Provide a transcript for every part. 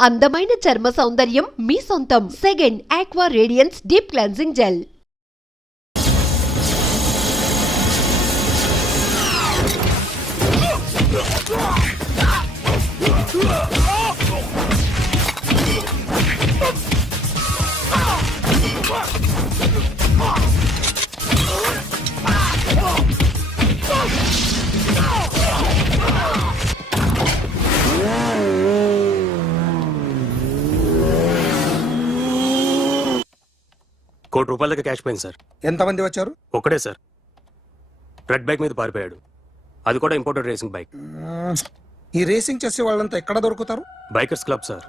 అందమైన చర్మ సౌందర్యం మీ సొంతం. Second aqua radiance deep cleansing gel. ₹1 కోటి క్యాష్ పోయింది సార్. ఎంతమంది వచ్చారు? ఒక్కడే సార్. రెడ్ బైక్ మీద పారిపోయాడు. అది కూడా ఇంపోర్టెడ్ రేసింగ్ బైక్. ఈ రేసింగ్ చేసే వాళ్ళంతా ఎక్కడ దొరుకుతారు? Bikers club sir.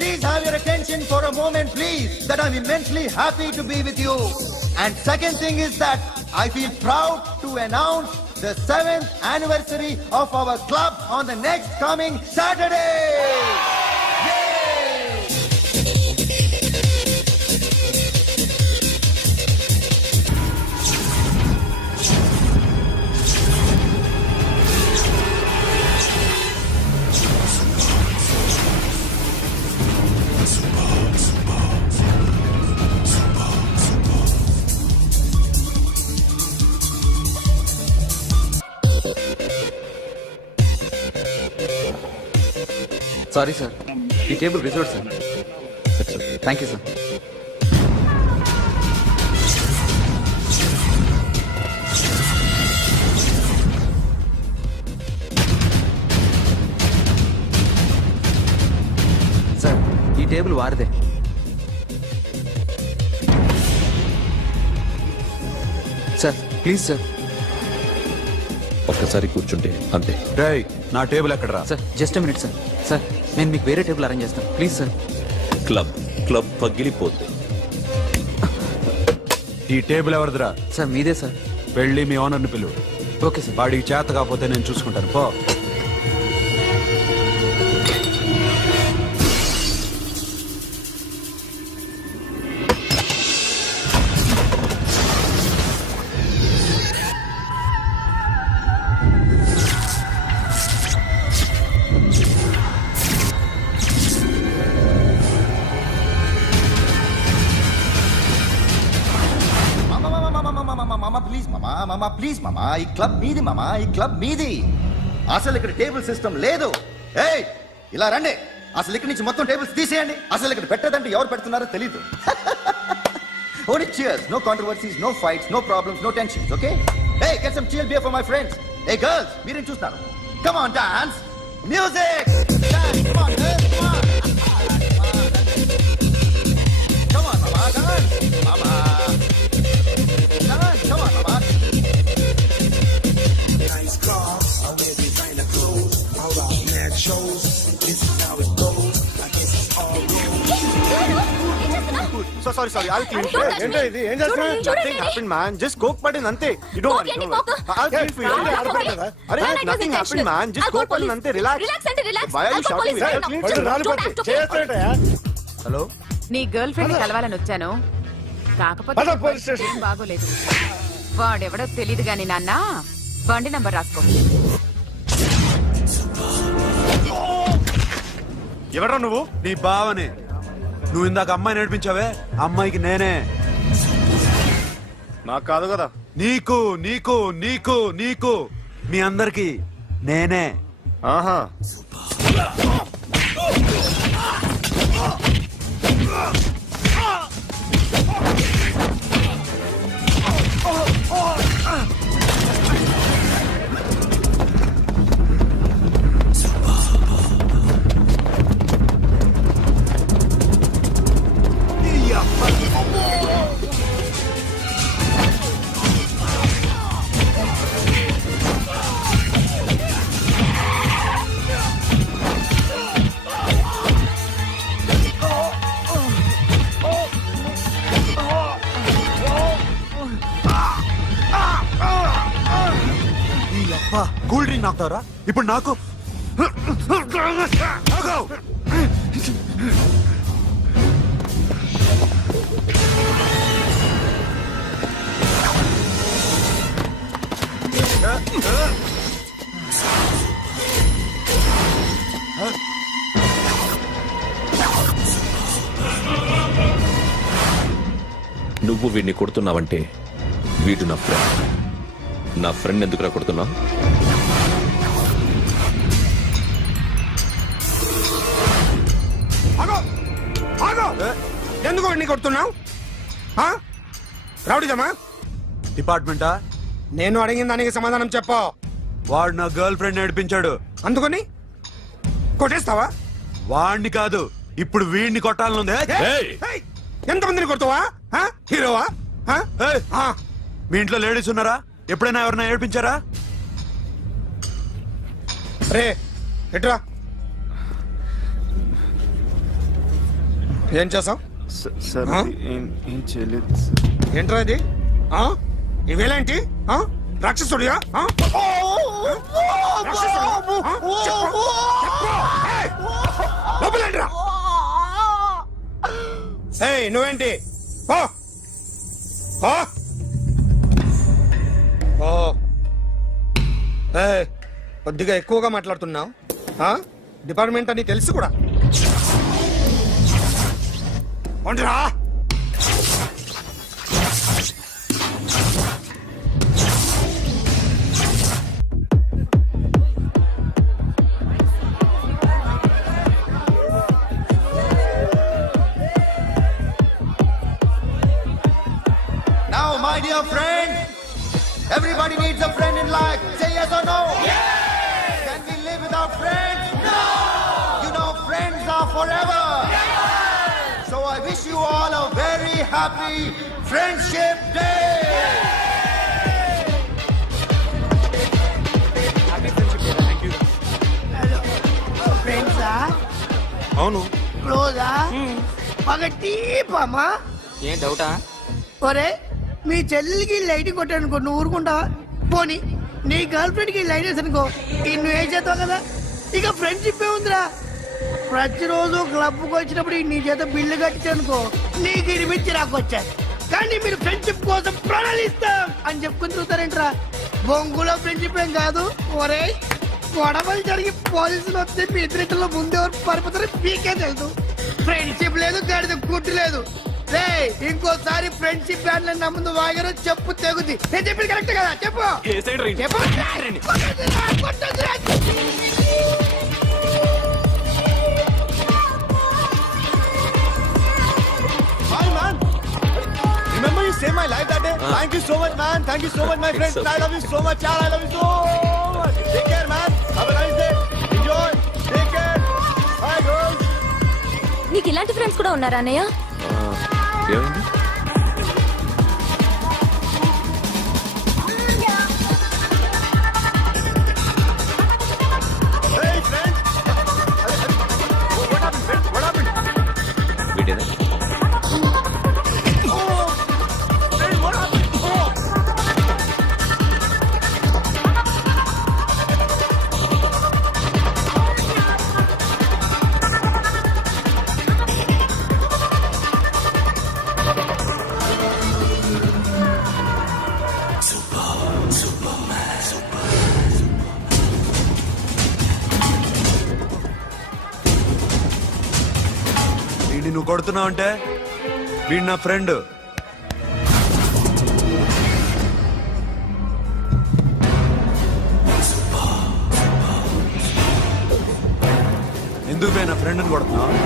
Please have your attention for a moment, please, that I'm immensely happy to be with you. And second thing is that I feel proud to announce the 7th anniversary of our club on the next coming Saturday. Sorry sir, ఈ table reserve sir. Thank you sir. Sir, ఈ table వారిదే. Sir please sir. ఒక్కసారి కూర్చుంటే అంతే. రేయ్, నా table ఎక్కడరా? Sir just minute sir. Sir నేను మీకు వేరే టేబుల్ అరేంజ్ చేస్తాను ప్లీజ్ సార్. క్లబ్ పగిలిపోద్ది. ఈ టేబుల్ ఎవరిదిరా? సార్ మీదే సార్. వెళ్ళి మీ ఓనర్ని పిలువు. Okay sir. వాడికి చేత కాకపోతే నేను చూసుకుంటాను, పో. ప్లీజ్ మామా, ఈ క్లబ్ మీది మామా, ఈ క్లబ్ మీది. అసలు ఇక్కడ టేబుల్ సిస్టమ్ లేదు. ఏయ్, ఇలా రండి. అసలు ఇక్కడ నుంచి మొత్తం టేబుల్స్ తీసేయండి. అసలు ఇక్కడ పెట్టదంటే ఎవరు పెడుతున్నారో తెలీదు. Only cheers, no controversies, no fights, no problems, no tensions, okay? Hey, get some chill beer for my friends. Hey girls, మీరేం చూస్తున్నారు? Come on, dance. Music. Dance, come on, girls, come on. Come on, mama, dance. Mama. Dance, come on, mama. Nice cars, I wear designer clothes. I rock mad shows. This is how it goes. I guess it's all So sorry, I'll clean it. ఏంటో ఇది? ఏం చేస్తున్నా? Nothing happened, man. Just coke పడింది అంతే. You don't worry. I'll clean for you. అరే, nothing happened, man. Just coke పడింది అంతే. Relax. Why are you shouting? Hello, నీ గర్ల్ ఫ్రెండ్ కలవాలని వచ్చాను. కాకపోతే ఏం బాగోలేదు. వాడెవడో తెలీదు గాని నాన్న, బండి నంబర్ రాసుకో. ఎవడ్రా నువ్వు? నీ బావనే. నువ్వు ఇందాక అమ్మాయి నడిపించావే, అమ్మాయికి నేనే. నాకు కాదు కదా. నీకు నీకు నీకు నీకు మీ అందరికి నేనే. ఆహా, కూల్ డ్రింక్ నాకుతావరా ఇప్పుడు నాకు ఆగు. నువ్వు వీడిని కొడుతున్నావంటే వీడు నా ఫ్రెండ్. నా ఫ్రెండ్ ఎందుకురా కొడుతున్నావు? ఆగో ఆగో ఎందుకు వాడిని కొడుతున్నావు రౌడీజమా? డిపార్ట్మెంటా? నేను అడిగిన దానికి సమాధానం చెప్పు. వాడు నా గర్ల్ ఫ్రెండ్ నడిపించాడు. అందుకని కొట్టేస్తావా? వాడిని కాదు, ఇప్పుడు వీడిని కొట్టాలనుంది. ఏయ్! ఏయ్, ఎంతమందిని కొడతావా? హీరోవా? ఏయ్! మీ ఇంట్లో లేడీస్ ఉన్నారా? ఎప్పుడైనా ఎవరైనా ఏడిపించారా? రే ఎట్రా ఏం చేసావు? సార్ ఆ? ఏం చేయలేదు సార్. ఏంట్రా ఇది? ఇవేలేంటి? రాక్షసుడియా? రాక్షసుడియా? చెప్పు. ఏయ్, లోపలేంట్రా? ఏయ్, నువ్వేంటి? పో. పో. పో. ఏయ్, కొద్దిగా ఎక్కువగా మాట్లాడుతున్నావు. డిపార్ట్మెంట్ అని తెలుసు కూడా. ఒంటిరా. Now, my dear friend, everybody needs a friend in life. Say yes or no. Yes. Can we live without friends? No. You know, friends are forever. Yes. So I wish you all a very happy Friendship Day. ఫ్రెండ్సా? అవును. క్లోజా? ఒక టీపమ్మా? ఏం డౌటా? ఒరే, మీ చెల్లెలికి light కొట్టానుకో, నువ్వు ఊరుకుంటావా? పోనీ నీ గర్ల్ ఫ్రెండ్ కి లైట్ వేసి అనుకో, నువ్వు ఏం చేస్తావు కదా? ఇక ఫ్రెండ్షిప్ ఏ ఉందిరా. ప్రతిరోజు క్లబ్కి వచ్చినప్పుడు నీ చేత బిల్లు కట్టించనుకో, నీకు ఇరిమిచ్చి రాకొచ్చాను. కానీ మీరు ఫ్రెండ్షిప్ కోసం ప్రాణాలు ఇస్తాం అని చెప్పుకుని చూస్తారేంట్రా? బొంగులో ఫ్రెండ్షిప్ ఏం కాదు. ఒరే, గొడవలు జరిగి పోలీసులు వస్తే మీ ఇద్దరిలో ముందెవరు పరిపోతారో మీకే తెలుసు. ఫ్రెండ్షిప్ లేదు, గడిద గుడ్డు లేదు. రే, ఇంకోసారి ఫ్రెండ్షిప్ బ్యాండ్ నా ముందు వాగారో చెప్పు తెగుద్ది. నేను చెప్పింది కరెక్ట్ కదా? చెప్పు చెప్పు. Hi man. Remember you saved my life that day? Thank you so much man. Thank you so much my friend. I love you so much. I love you so much. Take care man. Have a nice day. Enjoy. Take care. Bye girls. నీకు ఇలాంటి friends కూడా ఉన్నారా అన్నయ్య? ఏమైంది? Hey friend. What happened friend? What happened? వీడేనా? Oh. Hey what happened? Oh. వీడిని నువ్వు కొడుతున్నావు అంటే వీడు నా ఫ్రెండ్. ఎందుకు పోయి నా ఫ్రెండ్ని కొడుతున్నావు?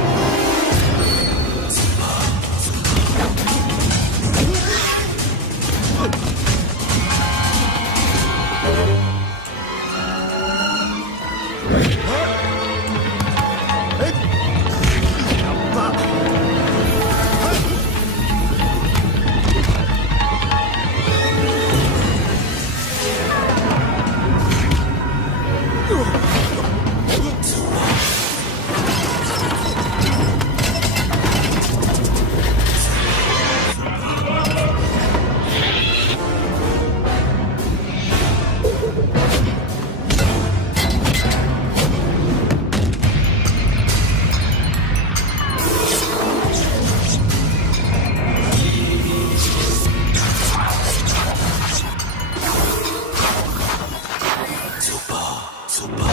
సూపర్.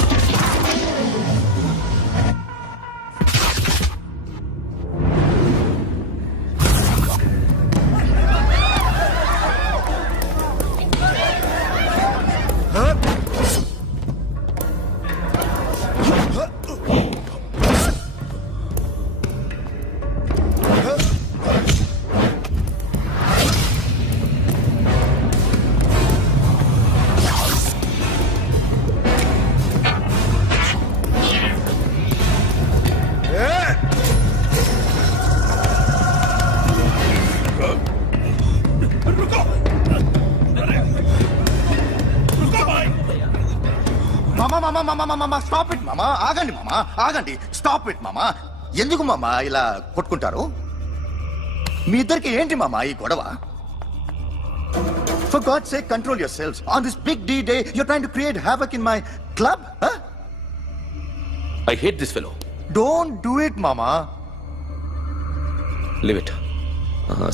మామా స్టాప్ ఇట్ మామా, ఆగండి మామా, ఆగండి, స్టాప్ ఇట్ మామా. ఎందుకు మామా ఇలా కొట్టుకుంటారు? మీ ఇద్దరికి ఏంటి మామా ఈ గొడవ? For God's sake, control yourselves. On this big D day, you're trying to create havoc in my club? Huh? I hate this fellow. Don't do it, mama. Leave it.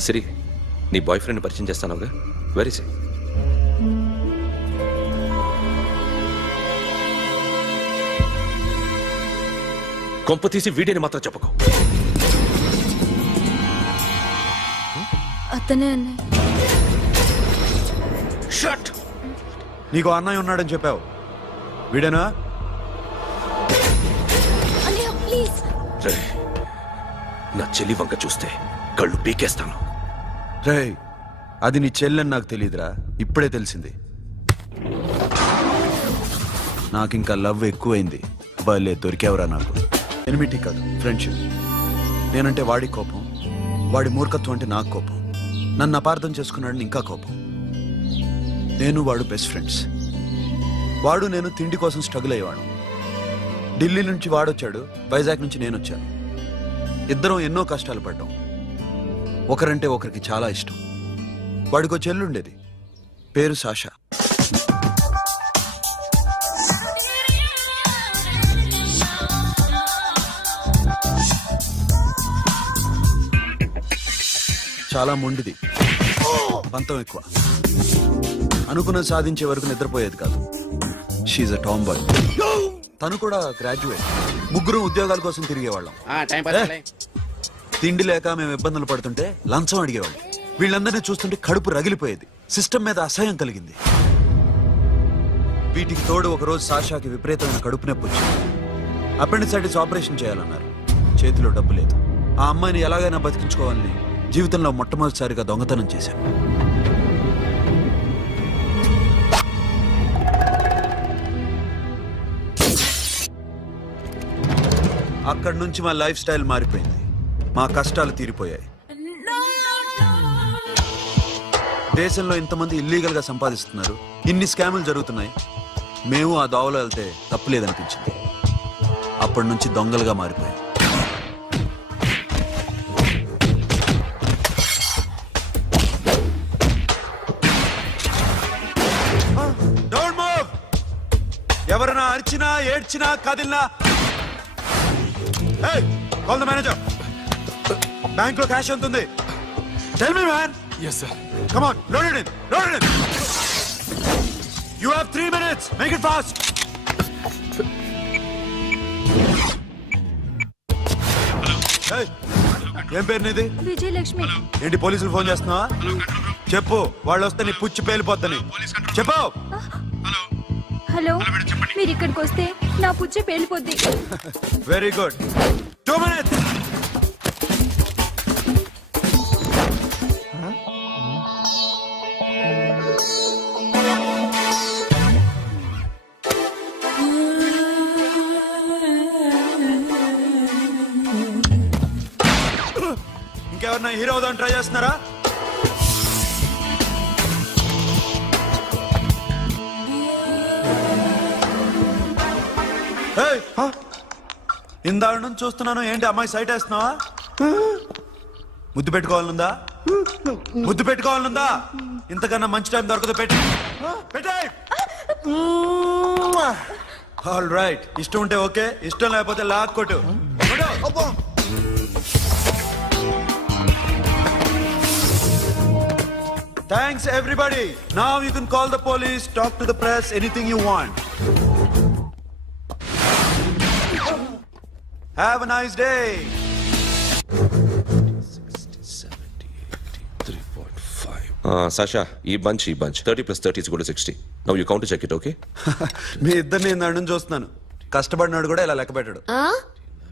Siri, నీ బాయ్ ఫ్రెండ్ పరిచయం చేస్తానుగా. Very సే. కొంప తీసి వీడియోని మాత్రం చెప్పకు. అతనే అన్నయ్య. Shut. నీకు అన్నయ్య ఉన్నాడని చెప్పావు, వీడేనా? అన్నయ్య ప్లీజ్. రే, నా చెల్లి వంక చూస్తే కళ్ళు పీకేస్తాను. రేయ్, అది నీ చెల్లెని నాకు తెలియదురా, ఇప్పుడే తెలిసింది. నాకింకా లవ్ ఎక్కువైంది. భలే దొరికావురా నాకు. ఎనిమిటీ కాదు, ఫ్రెండ్షిప్. నేనంటే వాడి కోపం, వాడి మూర్ఖత్వం అంటే నాకు కోపం. నన్ను అపార్థం చేసుకున్నాడని ఇంకా కోపం. నేను వాడు బెస్ట్ ఫ్రెండ్స్. వాడు నేను తిండి కోసం స్ట్రగుల్ అయ్యేవాడు. ఢిల్లీ నుంచి వాడొచ్చాడు, వైజాగ్ నుంచి నేను వచ్చాను. ఇద్దరం ఎన్నో కష్టాలు పడ్డాం. ఒకరంటే ఒకరికి చాలా ఇష్టం. వాడికో చెల్లుండేది, పేరు సాషా. చాలా మొండిది, పంతం ఎక్కువ. అనుకున్నది సాధించే వరకు నిద్రపోయేది కాదు. She's a tomboy. తను కూడా గ్రాడ్యుయేట్. ముగ్గురు ఉద్యోగాల కోసం తిరిగేవాళ్ళం. తిండి లేక మేము ఇబ్బందులు పడుతుంటే లంచం అడిగేవాళ్ళం. వీళ్ళందరినీ చూస్తుంటే కడుపు రగిలిపోయేది. సిస్టమ్ మీద అసహ్యం కలిగింది. వీటికి తోడు ఒకరోజు సాషాకి విపరీతమైన కడుపు నొప్పి వచ్చింది. అపెండిసైటిస్ ఆపరేషన్ చేయాలన్నారు. చేతిలో డబ్బు లేదు. ఆ అమ్మాయిని ఎలాగైనా బతికించుకోవాలని జీవితంలో మొట్టమొదటిసారిగా దొంగతనం చేశాను. అక్కడి నుంచి మా లైఫ్ స్టైల్ మారిపోయింది. మా కష్టాలు తీరిపోయాయి. దేశంలో ఇంతమంది ఇల్లీగల్ గా సంపాదిస్తున్నారు, ఇన్ని స్కాములు జరుగుతున్నాయి. మేము ఆ దోవలో వెళ్తే తప్పులేదనిపించింది. అప్పటి నుంచి దొంగలుగా మారిపోయాం. ఎవరైనా అరిచినా ఏడ్చినా కదిలినా, కాల్ ద మేనేజర్. బ్యాంక్ లో క్యాష్ ఎంత ఉంది? Tell me man. Yes, sir. Come on, load it in. Load it in. You have 3 minutes. Make it fast. Hey, ఏం పేరు నీది? విజయలక్ష్మి. ఏంటి పోలీసులు ఫోన్ చేస్తున్నావా? చెప్పు, వాళ్ళు వస్తే నీ పుచ్చి పేలిపోద్దని చెప్పు. హలో, మీరు ఇక్కడికి వస్తే నా పుచ్చి పేలిపోద్ది. Very good. 2 minutes. ఇంకెవరన్నా హీరో అవుదాం ట్రై చేస్తున్నారా? ఇందాక నుంచి చూస్తున్నాను, ఏంటి అమ్మాయి సైట్ వేస్తున్నావా? ముద్దు పెట్టుకోవాలనుందా? ముద్దు పెట్టుకోవాలనుందా? ఇంతకన్నా మంచి టైం దొరకదు. ఆల్ రైట్, ఇష్టం ఉంటే ఓకే, ఇష్టం లేకపోతే లాక్కొట్టు. Thanks everybody. Now you can call the police, talk to the press, anything you want. Have a nice day. Sasha ఈ bunch 30 + 30 = 60. Now you count check it. Okay, మీ ఇద్దరిని నేను నన్ను చూస్తున్నాను. కష్టపడినాడు కూడా ఇలా లెక్క పెట్టాడు.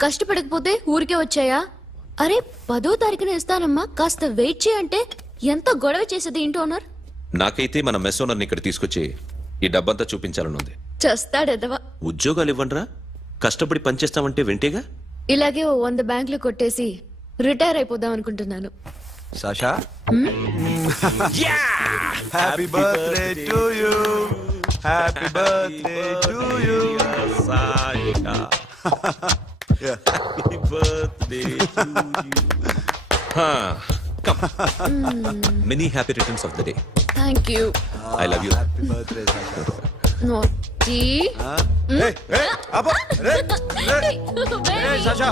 కష్టపడకపోతే ఊరికే వచ్చాయా? అరే 10వ తారీఖున ఇస్తానమ్మా, కాస్త వెయిట్ చేయంటే ఎంత గొడవ చేసేది ఇంటి ఓనర్. నాకైతే మన మెస్ ఓనర్ని ఇక్కడ తీసుకొచ్చి ఈ డబ్బంతా చూపించాలని ఉంది. చస్తాడెదవా. ఉద్యోగాలు ఇవ్వండిరా, కష్టపడి పనిచేస్తామంటే వింటేగా. ఇలాగే ఓ 100 బ్యాంకులు కొట్టేసి రిటైర్ అయిపోదాం అనుకుంటున్నాను. Sasha, happy birthday to you. Happy birthday to you. Happy birthday to you. Come. Many happy returns of the day. Thank you. I love you. Happy birthday Sasha. నోటి అబ్బో, రే, రే. Hey, Sasha.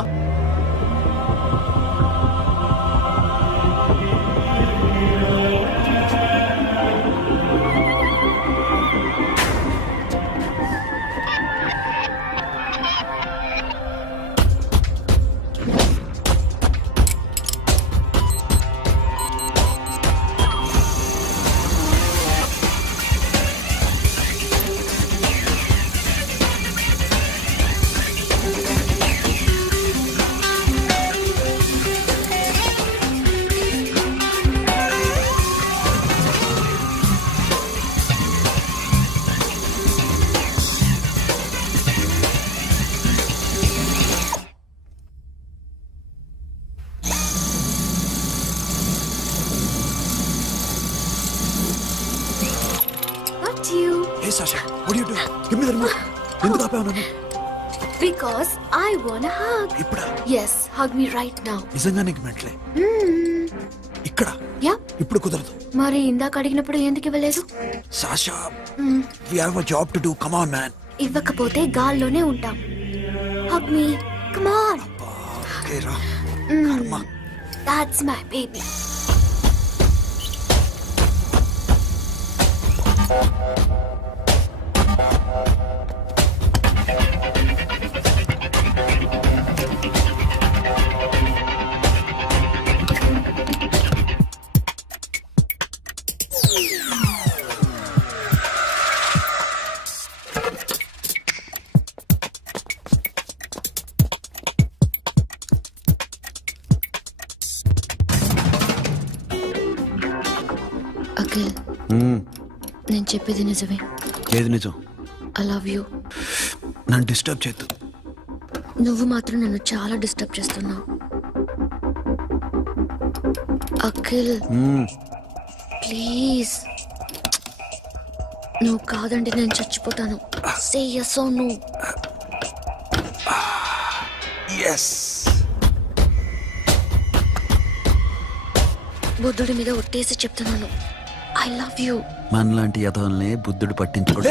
Hey Sasha, what are you doing? Give me the remote. ఎందుకు ఆపావు నన్ను? Because I wanna hug. ఇప్పుడా? Yes, hug me right now. నిజంగా నీకు మెంటలే? ఇక్కడ? Yeah. ఇప్పుడు కుదరదు. మరి ఇందాక అడిగినప్పుడు ఎందుకు ఇవ్వలేదు? Sasha, we have a job to do. Come on, man. ఇవ్వకపోతే గాల్లోనే ఉంటాం. Hug me. Come on. Okay, రా. కర్మ. That's my baby. అఖిల్, నేను చెప్పేది నిజమే. ఏది నిజం? I love you. నన్ను డిస్టర్బ్ చేయొద్దు. నువ్వు మాత్రం నన్ను చాలా డిస్టర్బ్ చేస్తున్నావు. అఖిల్ ప్లీజ్, నువ్వు కాదండి నేను చచ్చిపోతాను. సే yes or no. Yes. బుద్ధుడి మీద ఒట్టేసి చెప్తున్నాను, ఐ లవ్ యూ. మనలాంటి యథోల్ని బుద్ధుడు పట్టించుకోడు.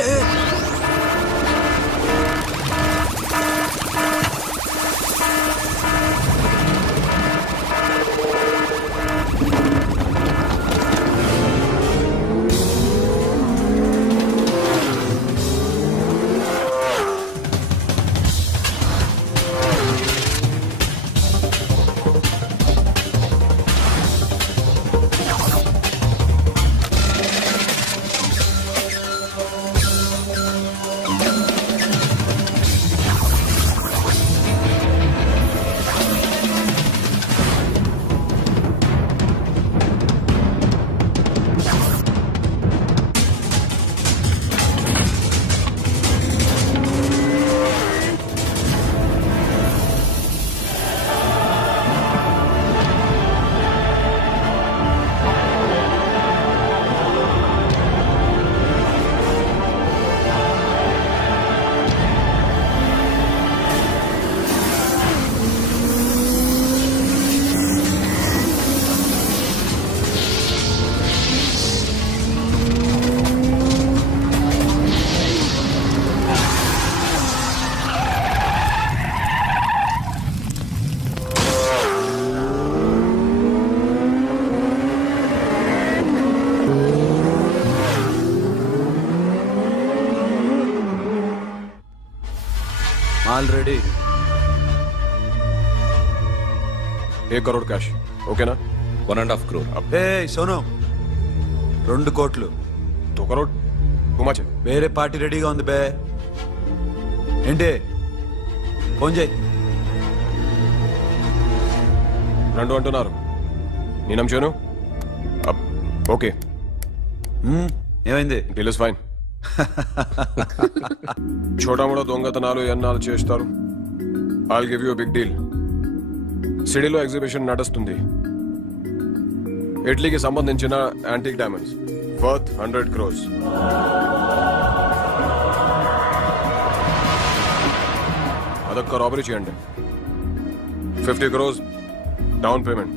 ఆల్రెడీ 1 करोड़ कैश ओके ना 1.5 crore. ఏ సోను 2 కోట్లు 2 करोड़ टू मच है వేరే పార్టీ రెడీగా ఉంది బే ఏంటి ఫోన్ చేయి రెండు అంటున్నారు నీ నమ్ముచాను ఓకే ఏమైంది డీల్ ఇస్ ఫైన్ छोटा मोटा దొంగతనాలు ఎన్నాళ్ళు చేస్తారు I'll give you big deal సిటీలో ఎగ్జిబిషన్ నడుస్తుంది ఇటలీకి సంబంధించిన యాంటిక్ డైమండ్స్ వర్త్ 100 crores అదొక్క రాబరీ చేయండి 50 crores డౌన్ పేమెంట్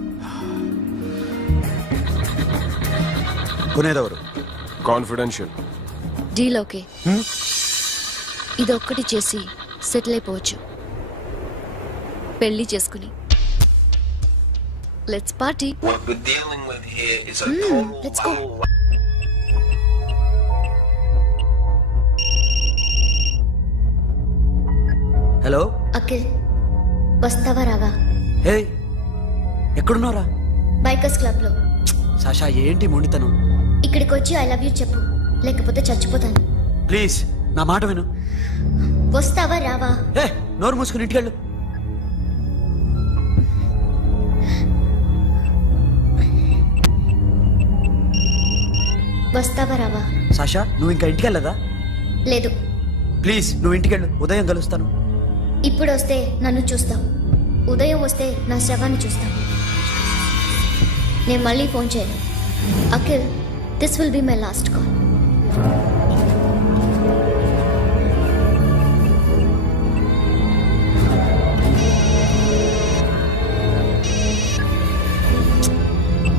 కొనేదెవరు కాన్ఫిడెన్షియల్ డీల్ ఓకే ఇదొక్కటి చేసి సెటిల్ అయిపోవచ్చు పెళ్లి చేసుకుని let's party let's go hello Akhil వస్తావా రావా హే ఎక్కడున్నారా బైకర్స్ క్లబ్ లో సాషా ఏంటి మొండితనం ఇక్కడికి వచ్చి ఐ లవ్ యూ చెప్పు లేకపోతే చచ్చిపోతాను ప్లీజ్ నా మాట విను వస్తావా రావా హే నోరు మూసుకుని ఇంటికెళ్ళు వస్తావా రావా సాషా నువ్వు ఇంకా ఇంటికెళ్ళదా లేదు ప్లీజ్ నువ్వు ఇంటికెళ్ళు ఉదయం కలుస్తాను ఇప్పుడు వస్తే నన్ను చూస్తావు ఉదయం వస్తే నా శవాన్ని చూస్తావు నేను మళ్ళీ ఫోన్ చేయను Akhil this will be my last call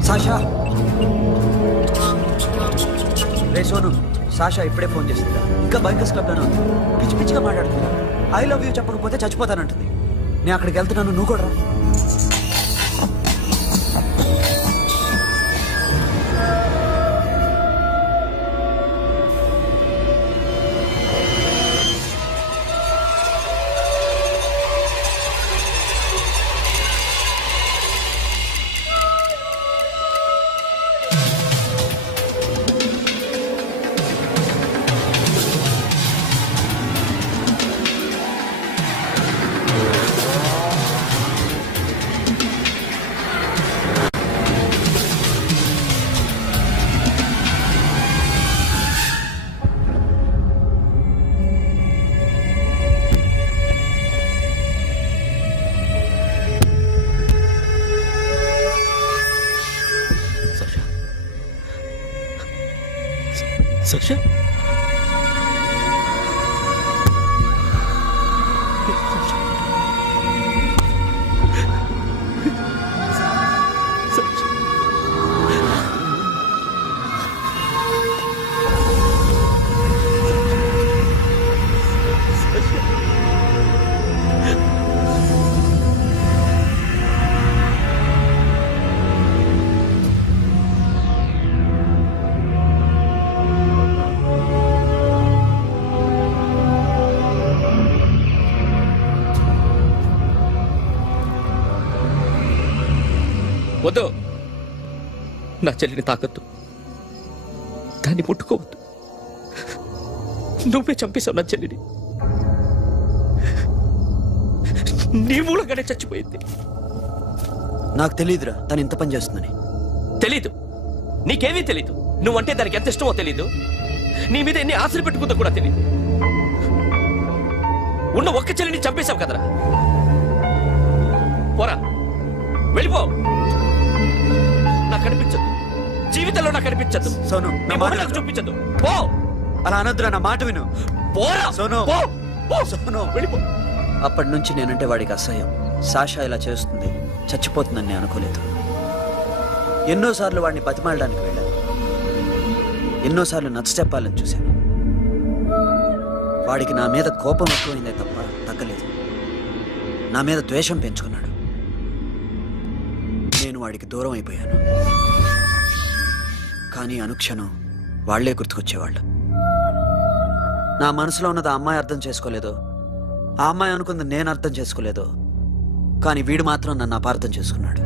Sasha ray Sonu Sasha ఇప్పుడే ఫోన్ చేస్తుందా ఇంకా బైకర్స్ క్లబ్ లోనే ఉంది పిచ్చి పిచ్చిగా మాట్లాడుతుందా ఐ లవ్ యూ చెప్పకపోతే చచ్చిపోతానంటుంది నేను అక్కడికి వెళ్తున్నాను నువ్వు కూడా రా Sasha? వద్దు నా చెల్లిని తాకద్దు దాన్ని ముట్టుకోవద్దు నువ్వే చంపేశావు నా చెల్లిని నీ మూలంగానే చచ్చిపోయింది నాకు తెలియదురా తను ఇంత పని చేస్తుందని తెలీదు నీకేమీ తెలీదు నువ్వంటే దానికి ఎంత ఇష్టమో తెలీదు నీ మీద ఎన్ని ఆశలు పెట్టుకుందో కూడా తెలీదు ఉన్న ఒక్క చెల్లిని చంపేశావు కదరా పోరా వెళ్ళిపో నాకు కనిపించదు జీవితంలో నాకు కనిపించదు సోను నీ మొహం నాకు చూపించదు పో అలా అనొద్దురా నా మాట విను పోరా సోను పో పో సోను వెళ్ళిపో అప్పటి నుంచి నేనంటే వాడికి అసహ్యం సాషా ఇలా చేస్తుంది చచ్చిపోతుందని నేను అనుకోలేదు ఎన్నోసార్లు వాడిని బతిమాలడానికి వెళ్ళాను ఎన్నోసార్లు నచ్చ చెప్పాలని చూశాను వాడికి నా మీద కోపం ఎక్కువైందే తప్ప తగ్గలేదు నా మీద ద్వేషం పెంచుకున్నాడు నేను వాడికి దూరం అయిపోయాను కానీ అనుక్షణం వాళ్లే గుర్తుకొచ్చేవాళ్ళు నా మనసులో ఉన్నది ఆ అమ్మాయి అర్థం చేసుకోలేదో ఆ అమ్మాయి అనుకుంది నేను అర్థం చేసుకోలేదో కానీ వీడు మాత్రం నన్ను అపార్థం చేసుకున్నాడు.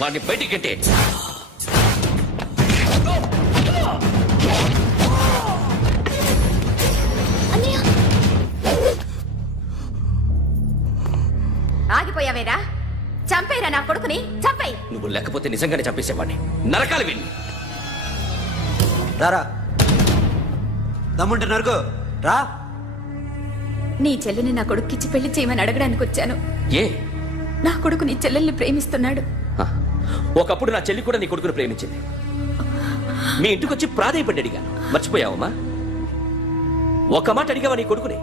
వాడిని బయటికి గట్టే. ఆగిపోయావేరా? చంపేరా నా కొడుకుని, చంపేయ్. నువ్వు లేకపోతే నిజంగానే చంపేసేవాడిని. నరకాలి వీడిని. రారా, దమ్ముంటే నరుకు రా. నీ చెల్లిని నా కొడుక్కిచ్చి పెళ్లి చేయమని అడగడానికి వచ్చాను. ఏ? నా కొడుకు నీ చెల్లెల్ని ప్రేమిస్తున్నాడు. హ, ఒకప్పుడు నా చెల్లి కూడా నీ కొడుకును ప్రేమించింది. మీ ఇంటికి వచ్చి ప్రాధేయపడి అడిగాను. మర్చిపోయావమ్మా? ఒక మాట అడిగావా నీ కొడుకుని?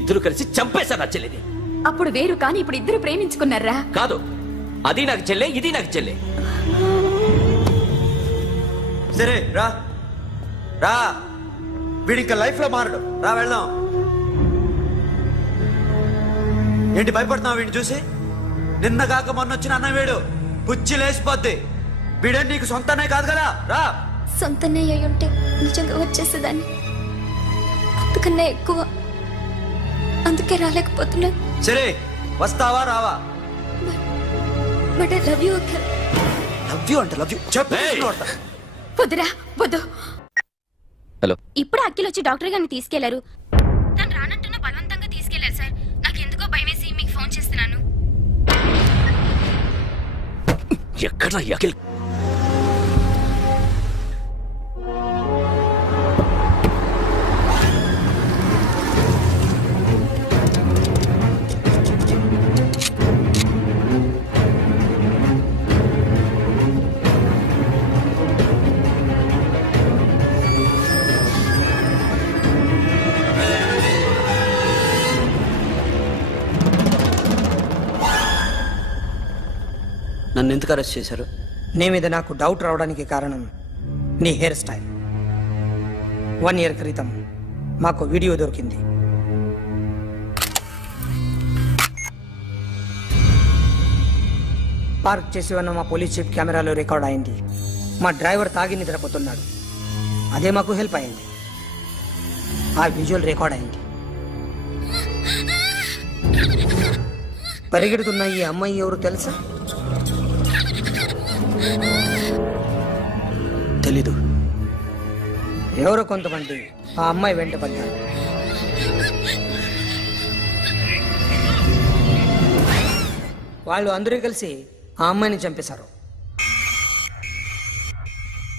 ఇద్దరు కలిసి చంపేశా నా చెల్లిని. అప్పుడు వేరు, కానీ ఇప్పుడు ఇద్దరు ప్రేమించుకున్నారా? కాదు, అది నాకు చెల్లె, ఇది నాకు చెల్లె. సరే రా రా, వీడి ఇంకా లైఫ్ లో మారడు. రా వెళ్దాం. ఏంటి భయపడుతున్నావు వీడిని చూసి? నిన్న కాక మొన్న వచ్చిన అన్న వీడు పుచ్చి లేచిపోద్ది. వీడే నీకు సొంతనే కాదు కదా. రా. సొంతనే అయి ఉంటే నిజంగా వచ్చేసేదాన్ని, అంతకన్నా ఎక్కువ. అందుకే రాలేకపోతున్నాను. సరే, వస్తావా రావా? But I love you Akhil. Love you అంటే లవ్ యూ చెప్పు. వద్దురా, వద్దు. హలో. ఇప్పుడు అఖిల్ వచ్చి డాక్టర్ గారిని తీసుకెళ్లారు. తను రానంటున్న బలవంతంగా తీసుకెళ్లారు సార్. నాకు ఎందుకో భయం వేసి మీకు ఫోన్ చేస్తున్నాను. ఎక్కడ అఖిల్? నన్ను ఎందుకు అరెస్ట్ చేశారు? నీ మీద నాకు డౌట్ రావడానికి కారణం నీ హెయిర్ స్టైల్. 1 year క్రితం మాకు వీడియో దొరికింది. పార్క్ చేసి ఉన్న మా పోలీస్ జీప్ కెమెరాలో రికార్డ్ అయింది. మా డ్రైవర్ తాగి నిద్రపోతున్నాడు. అదే మాకు హెల్ప్ అయింది. ఆ విజువల్ రికార్డ్ అయింది. పరిగెడుతున్న ఈ అమ్మాయి ఎవరు తెలుసా? తెలీదు. ఎవరో కొంతమంది ఆ అమ్మాయి వెంట పడ్డారు. వాళ్ళు అందరూ కలిసి ఆ అమ్మాయిని చంపేశారు.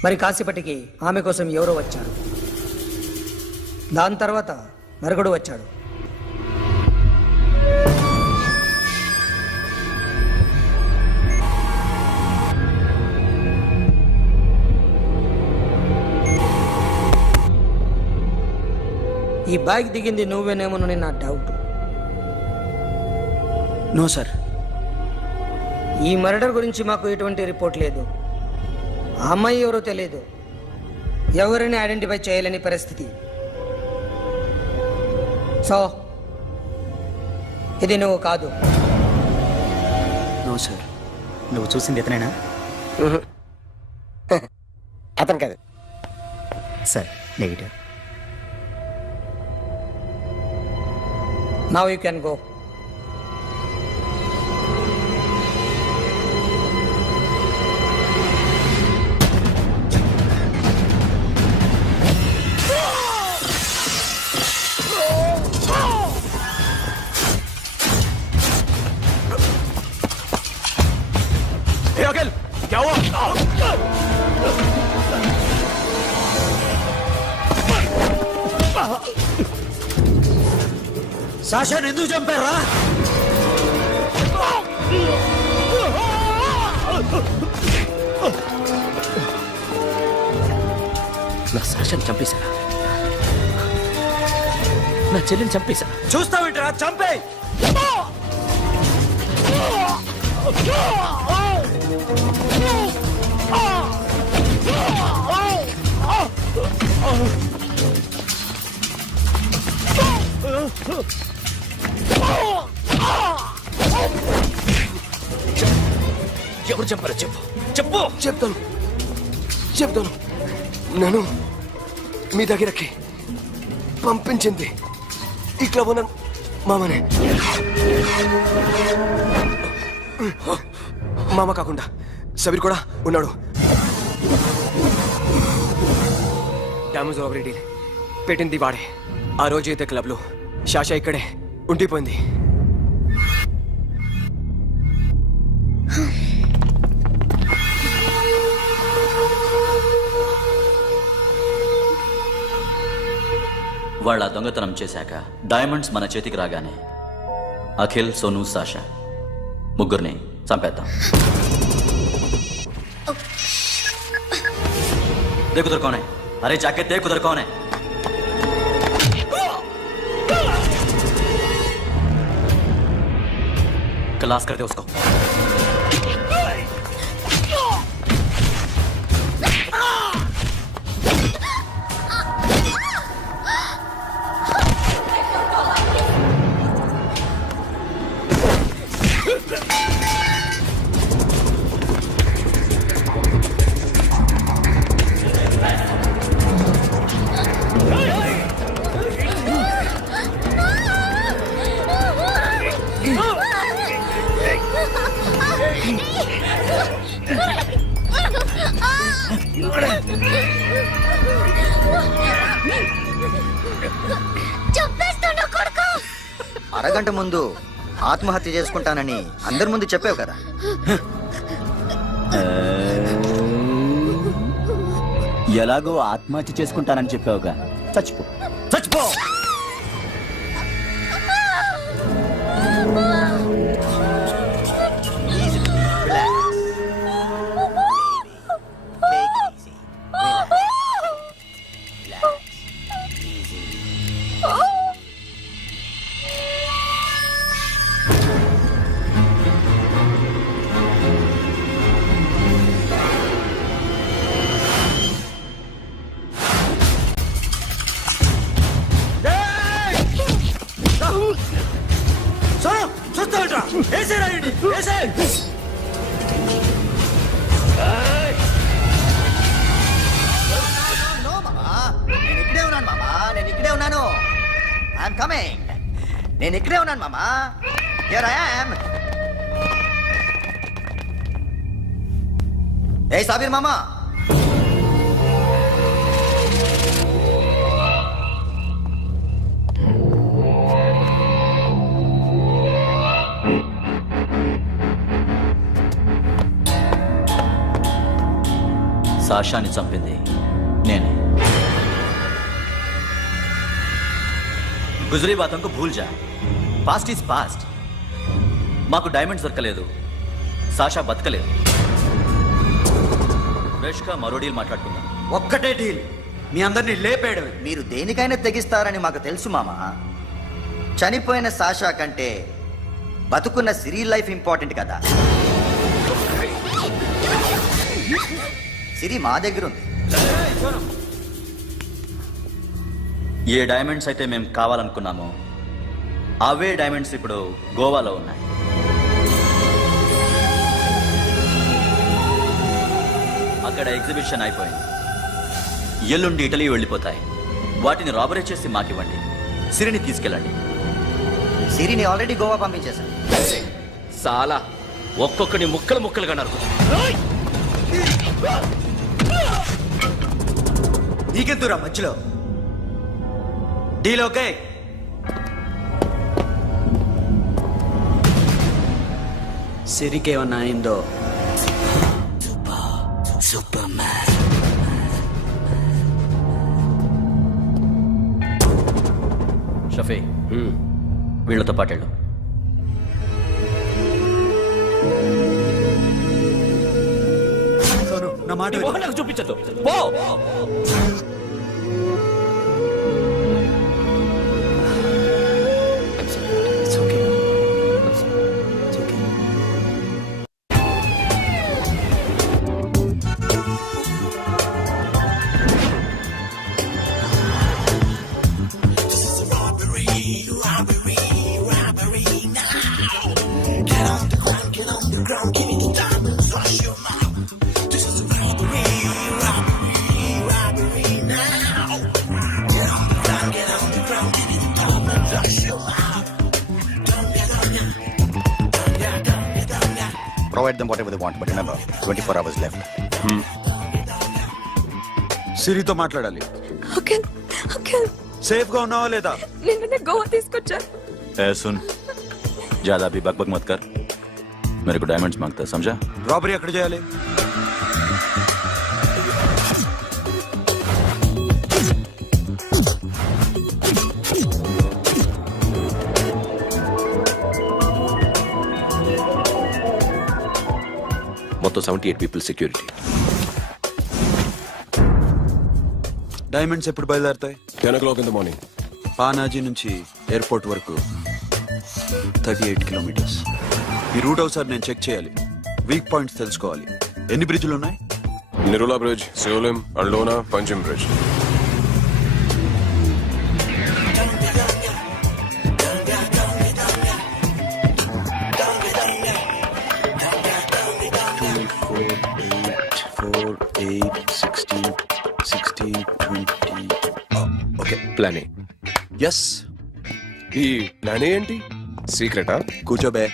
మరి కాసేపటికి ఆమె కోసం ఎవరో వచ్చారు. దాని తర్వాత మరొకడు వచ్చాడు. ఈ బైక్ దిగింది నువ్వేనేమోనని నా డౌట్. No sir. ఈ మర్డర్ గురించి మాకు ఎటువంటి రిపోర్ట్ లేదు. ఆ అమ్మాయి ఎవరో తెలియదు. ఎవరిని ఐడెంటిఫై చేయలేని పరిస్థితి. సో ఇది నువ్వు కాదు. No sir. నువ్వు చూసింది ఇతనేనా? అతను కాదు సార్, negative. Now you can go. సాషాని ఎందుకు చంపారా? నా సాషాన్ని చంపేశారా? నా చెల్లిని చంపేశా. చూస్తావింటరా? చంపే. ఎవరు చెప్పారో చెప్పు చెప్పు. చెప్తాను నన్ను మీ దగ్గరకి పంపించింది ఈ క్లబ్ ఓనర్ మామనే. మామ కాకుండా సబీర్ కూడా ఉన్నాడు. డ్యామేజ్ ఓవర్ డీల్ పెట్టింది వాడే. ఆ రోజు అయితే క్లబ్లో శాషా ఇక్కడే ఉండిపోయింది. వాళ్ళ దొంగతనం చేశాక డైమండ్స్ మన చేతికి రాగానే అఖిల్, సోను, సాషా ముగ్గురిని చంపేద్దాం. देख उधर कौन है? अरे जाके देख उधर कौन है? क्लास कर दे उसको. అరగంట ముందు ఆత్మహత్య చేసుకుంటానని అందరి ముందు చెప్పావు కదా. ఎలాగో ఆత్మహత్య చేసుకుంటానని చెప్పావుగా, చచ్చిపో చచ్చిపో. నేను ఇక్కడే ఉన్నాను మామా. Here I am. ఏ సాబీర్ మామా, సాషాని చంపింది నేనే. గుజరీ బాతం కు భూల్ జా. Past is past. మాకు డైమండ్స్ దొరకలేదు, సాషా బతకలేదు. ఫ్రెష్ గా మరో డీల్ మాట్లాడుకుందాం. ఒక్కటే డీల్, మీ అందరినీ లేపేయడమే. మీరు దేనికైనా తెగిస్తారని మాకు తెలుసు మామా. చనిపోయిన సాషా కంటే బతుకున్న సిరి లైఫ్ ఇంపార్టెంట్ కదా. సిరి మా దగ్గర ఉంది. ఏ డైమండ్స్ అయితే మేము కావాలనుకున్నామో అవే డైమండ్స్ ఇప్పుడు గోవాలో ఉన్నాయి. అక్కడ ఎగ్జిబిషన్ అయిపోయింది. ఎల్లుండి ఇటలీ వెళ్ళిపోతాయి. వాటిని రాబరీ చేసి మాకివ్వండి. సిరిని తీసుకెళ్ళండి. సిరిని ఆల్రెడీ గోవా పంపించేశాను. సాలా ఒక్కొక్కని ముక్కలు ముక్కలుగా నరుకు. నీకెందురా మధ్యలో? Deal okay? సిరికేమన్నా అయిందో? షఫీ, వీళ్ళతో పాటేళ్ళు. నా మాట నాకు చూపించద్దు. పో. Get on the ground, give me the diamonds. Provide them whatever they want, but remember, 24 hours left. సిరితో మాట్లాడాలి. అంకుల్ అంకుల్ సేఫ్ గా ఉన్నావా లేదా? నిన్న గోవా తీసుకొచ్చా. ए सुन ज्यादा भी बकबक मत कर. मेरे को डायमंड्स मांगता है, समझा? రాబరీ ఎక్కడ చేయాలి? మొత్తం 78 పీపుల్ సెక్యూరిటీ. డైమండ్స్ ఎప్పుడు బయలుదేరుతాయి? 10 o'clock in the morning. Panaji నుంచి ఎయిర్పోర్ట్ వరకు 38 కిలోమీటర్స్. ఈ రూట్ ఒకసారి నేను చెక్ చేయాలి. వీక్ పాయింట్స్ తెలుసుకోవాలి. ఎన్ని బ్రిడ్జ్లు ఉన్నాయి? Nirula Bridge, Seolim, Aldona, Panjim Bridge. Okay, plan A. Yes. ఈ ప్లాన్ ఏంటి? సీక్రెటా? కూర్చోబే.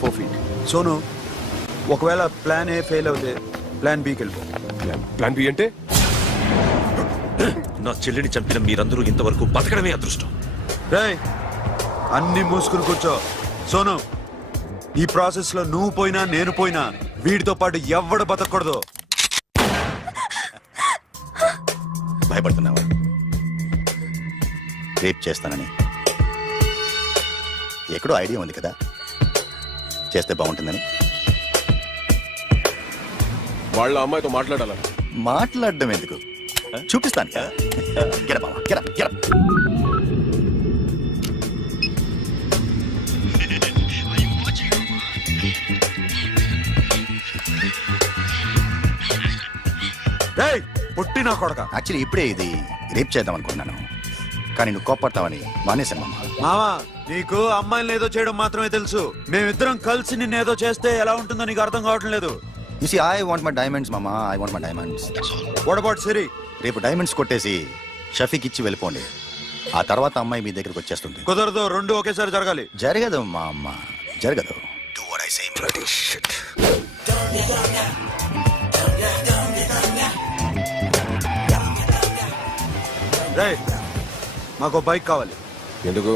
Four feet. సోను, ఒకవేళ ప్లాన్ ఏ ఫెయిల్ అవుతే ప్లాన్ బికి వెళ్ళిపో. ప్లాన్ బి అంటే? నా చెల్లిని చంపిన మీరందరూ ఇంతవరకు బతకడమే అదృష్టం. రేయ్, అన్ని మూసుకుని కూర్చో. సోను, ఈ ప్రాసెస్ లో నువ్వు పోయినా నేను పోయినా వీడితో పాటు ఎవ్వడు బతకూడదు. భయపడుతున్నావా? రేప్ చేస్తానని ఎక్కడో ఐడియా ఉంది కదా, చేస్తే బాగుంటుందని. వాళ్ళ అమ్మాయితో మాట్లాడాల. మాట్లాడడం ఎందుకు, చూపిస్తాను కదా. Get up, Mama. Get up, get up. రేయ్, పుట్టి నా కొడక. యాక్చువల్లీ ఇప్పుడే ఇది రేప్ చేద్దాం అనుకున్నాను, కానీ నువ్వు కోపడతావని మానేశాను మామ. మావా, నీకు అమ్మాయిని ఏదో చేయడం మాత్రమే తెలుసు. మేమిద్దరం కలిసి నిన్ను ఏదో చేస్తే ఎలా ఉంటుందో నీకు అర్థం కావటం లేదు. You see, I want my diamonds, Mama. I want my diamonds. What about సిరి? రేపు డైమండ్స్ కొట్టేసి షఫీకి ఇచ్చి వెళ్ళిపోండి. ఆ తర్వాత అమ్మాయి మీ దగ్గరకు వచ్చేస్తుంది. కుదరదు, రెండు ఒకేసారి జరగాలి. జరగదు మా అమ్మ, జరగదు. Do what I say. Bloody shit. రేయ్, మాకు బైక్ కావాలి. ఎందుకు?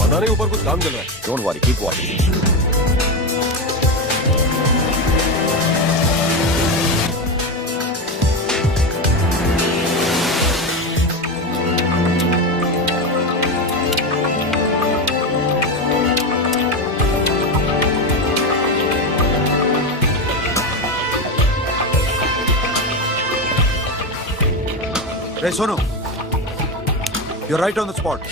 पता नहीं ऊपर कुछ काम चल रहा है. Don't worry, keep watching. Ray Sonu, you're right on the spot.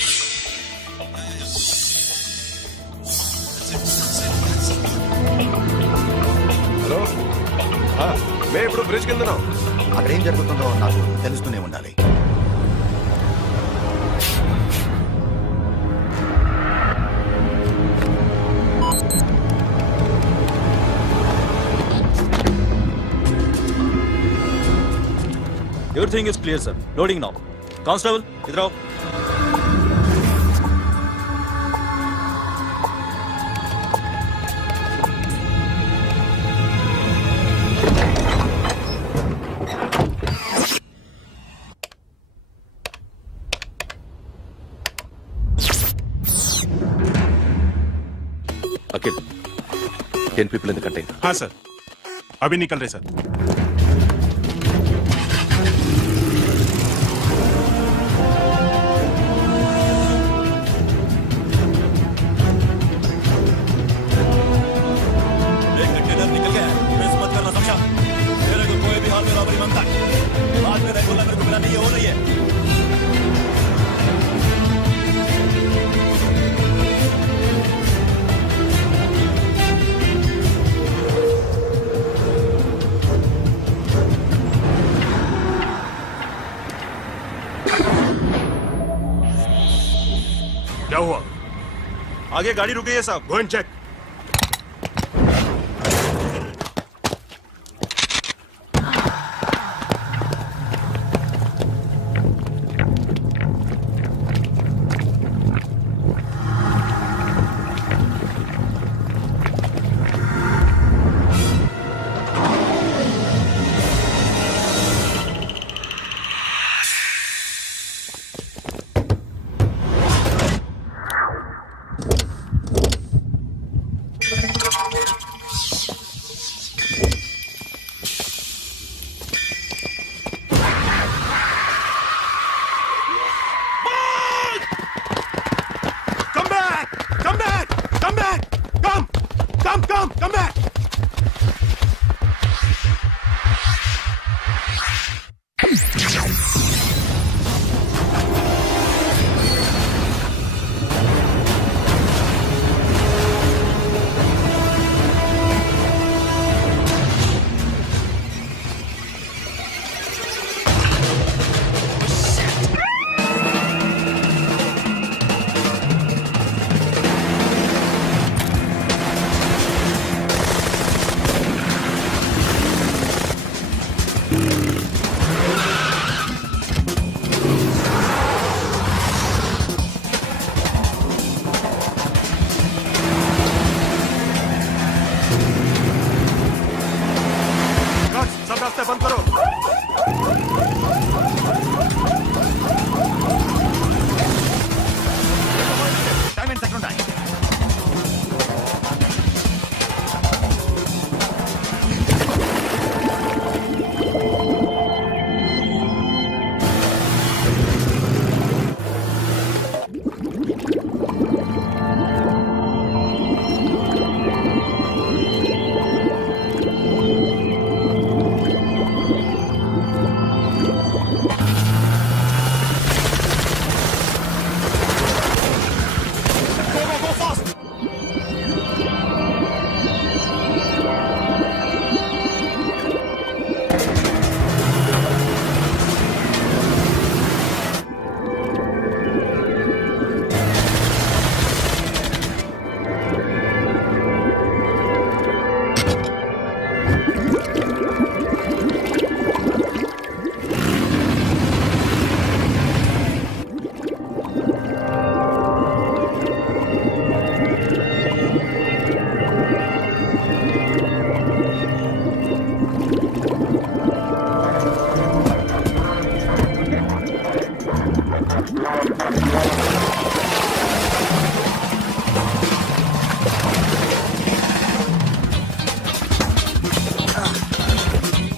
Hello, మేము ఇప్పుడు బ్రిడ్జ్ కింద ఉన్నాం. అక్కడ ఏం జరుగుతుందో నాకు తెలుస్తూనే ఉండాలి. Everything is clear, sir. Loading now. Constable, इधर आओ. Nikhil 10 people in the container. हाँ सर, अभी निकल रहे सर. एक कंटेनर निकल गया है, मिस मत करना समझा? मेरे को कोई भी हाल में रॉबरी मांगता है. बाद में रेगुलर मेरे को मिला नहीं हो रही है. क्या हुआ? आगे गाड़ी रुक गई है साहब. Go and check. Come back! सब रास्ते बंद करो. Time and second time.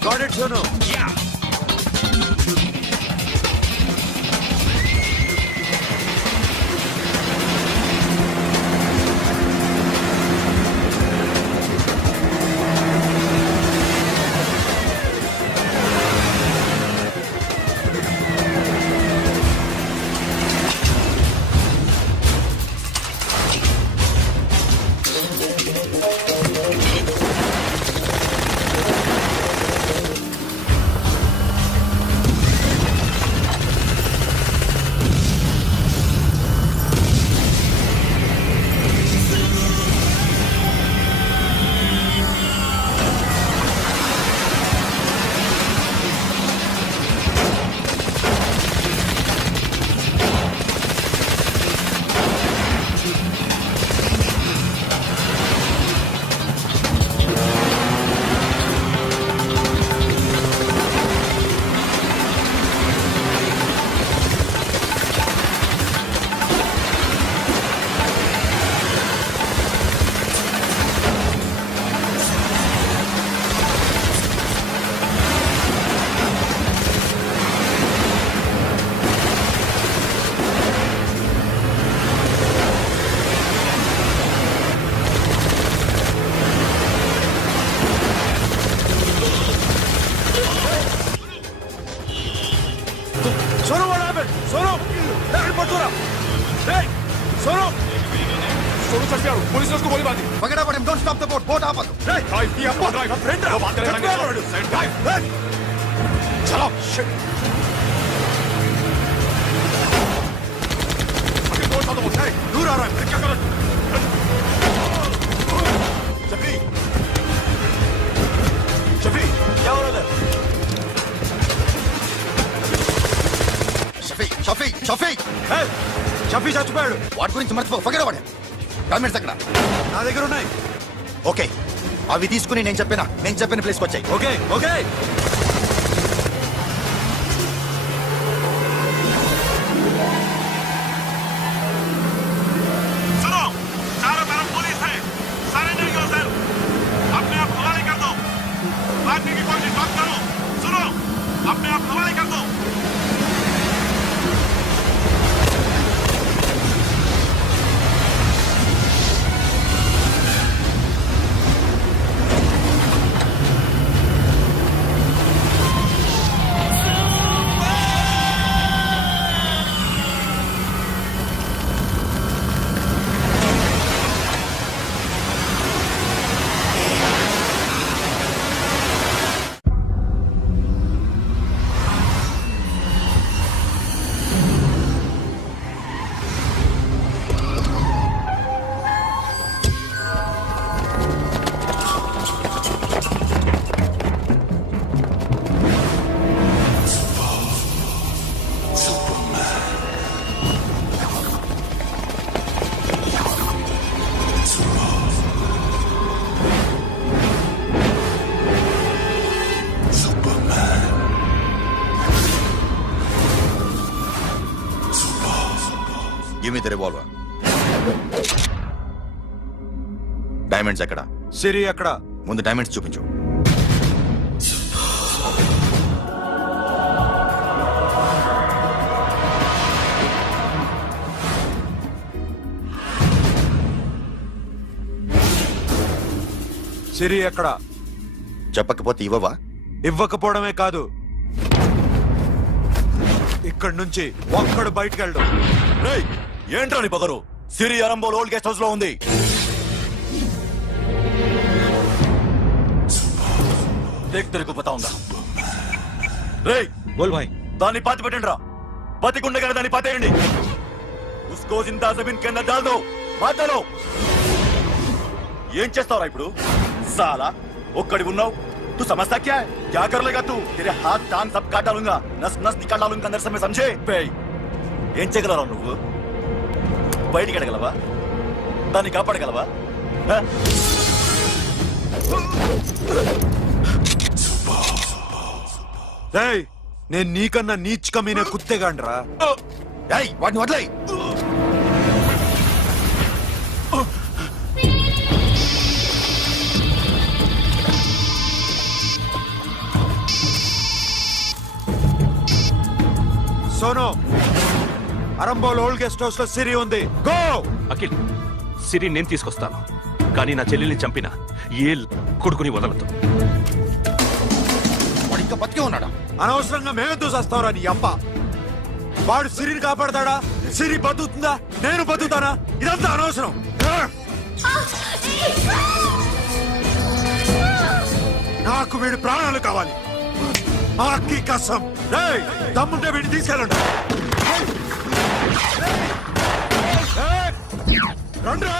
Got it, Sono. Yeah. Sonu sir पे पुलिस ने उसको गोली मार दी Forget about him. Don't stop the boat. Boat ఆపదు. ड्राइव ये अपना ड्राइव फ्रेंड वो बात करेंगे ड्राइव चलो शिट अभी बोल तो बोल दूर आ रहा है क्या कर शफी शफी क्या हो रहा है షఫీ शफी చచ్చిపోయాడు వాడి గురించి మర్చిపో. Forget about him. డాక్యుమెంట్స్ అక్కడ నా దగ్గర ఉన్నాయి ఓకే. అవి తీసుకుని నేను చెప్పిన ప్లేస్కి వచ్చాయి. ఓకే ఓకే सुनो चारों तरफ पुलिस है सरेंडर योरसेल्फ अपने आप हवाले कर दो भागने की कोशिश मत करो सुनो अपने आप हवाले कर दो give me the revolver. Diamonds ఎక్కడ? సిరి అక్కడ ముందు డైమండ్స్ చూపించు. సిరి ఎక్కడ చెప్పకపోతే ఇవ్వవా? ఇవ్వకపోవడమే కాదు ఇక్కడి నుంచి ఒక్కడు బయటకు వెళ్ళడు. ఏంట్రా నీ పొగరు? సిరి అరంబోల్ ఓల్డ్ గెస్ట్ హౌస్ లో ఉంది. తెరకు పతా ఉందా? రేయ్ बोल भाई దాన్ని పాతి పెట్టండి రా. బతికుండగానే దాన్ని పాతేయండి. ఉస్కో జిందా జమీన్ కింద డాల్ దో. మాటలో ఏం చేస్తావురా ఇప్పుడు? సాలా ఒక్కడి ఉన్నావు. तू समझता क्या है? क्या कर लेगा तू? तेरे हाथ टांग सब काट डालूंगा, नस नस निकाल डालूंगा अंदर से, मैं समझे? ఏం చేయగలరా నువ్వు? బయటికి ఎడగలవా? దాన్ని కాపాడగలవా? నేను నీకన్నా నీచ్ కమీనే కుత్తేగాండ్రా. వాటిని వదిలేయ్. Sono Arambol old guest house లో సిరి ఉంది. గో. అఖిల్ సిరి నేను తీసుకొస్తాను కానీ నా చెల్లెల్ని చంపిన ఏ కొడుకుని వదలదు. వాడు ఇంకా బతికే ఉన్నాడా? అనవసరంగా మేమెందుకు చేస్తావురా నీ అప్ప? వాడు సిరిని కాపాడతాడా? సిరి బతుకుతుందా? నేను బతుకుతానా? ఇదంతా అనవసరం. నాకు వీడి ప్రాణాలు కావాలి. ఆకి కసం. దమ్ముంటే వీడిని తీసుకెళ్ళండి. రండ్రా.